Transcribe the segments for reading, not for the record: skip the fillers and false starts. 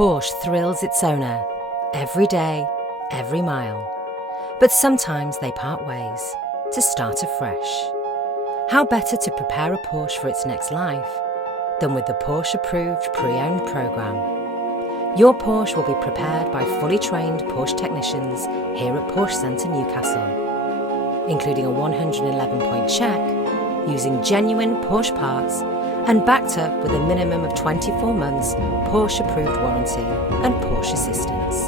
Porsche thrills its owner every day, every mile. But sometimes they part ways to start afresh. How better to prepare a Porsche for its next life than with the Porsche-approved pre-owned program? Your Porsche will be prepared by fully trained Porsche technicians here at Porsche Centre Newcastle, including a 111-point check, using genuine Porsche parts and backed up with a minimum of 24 months Porsche-approved warranty and Porsche assistance.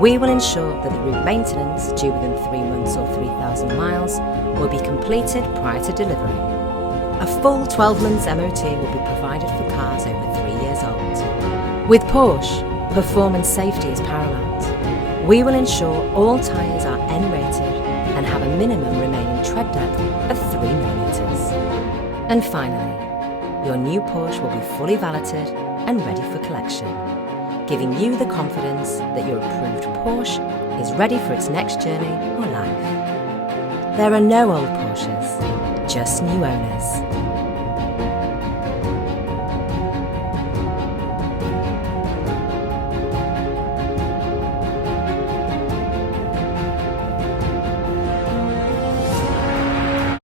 We will ensure that the route maintenance due within 3 months or 3,000 miles will be completed prior to delivery. A full 12 months MOT will be provided for cars over 3 years old. With Porsche, performance safety is paramount. We will ensure all tyres are N-rated and have a minimum remaining tread depth of 3 millimeters. And finally, your new Porsche will be fully valeted and ready for collection, giving you the confidence that your approved Porsche is ready for its next journey or life. There are no old Porsches, just new owners.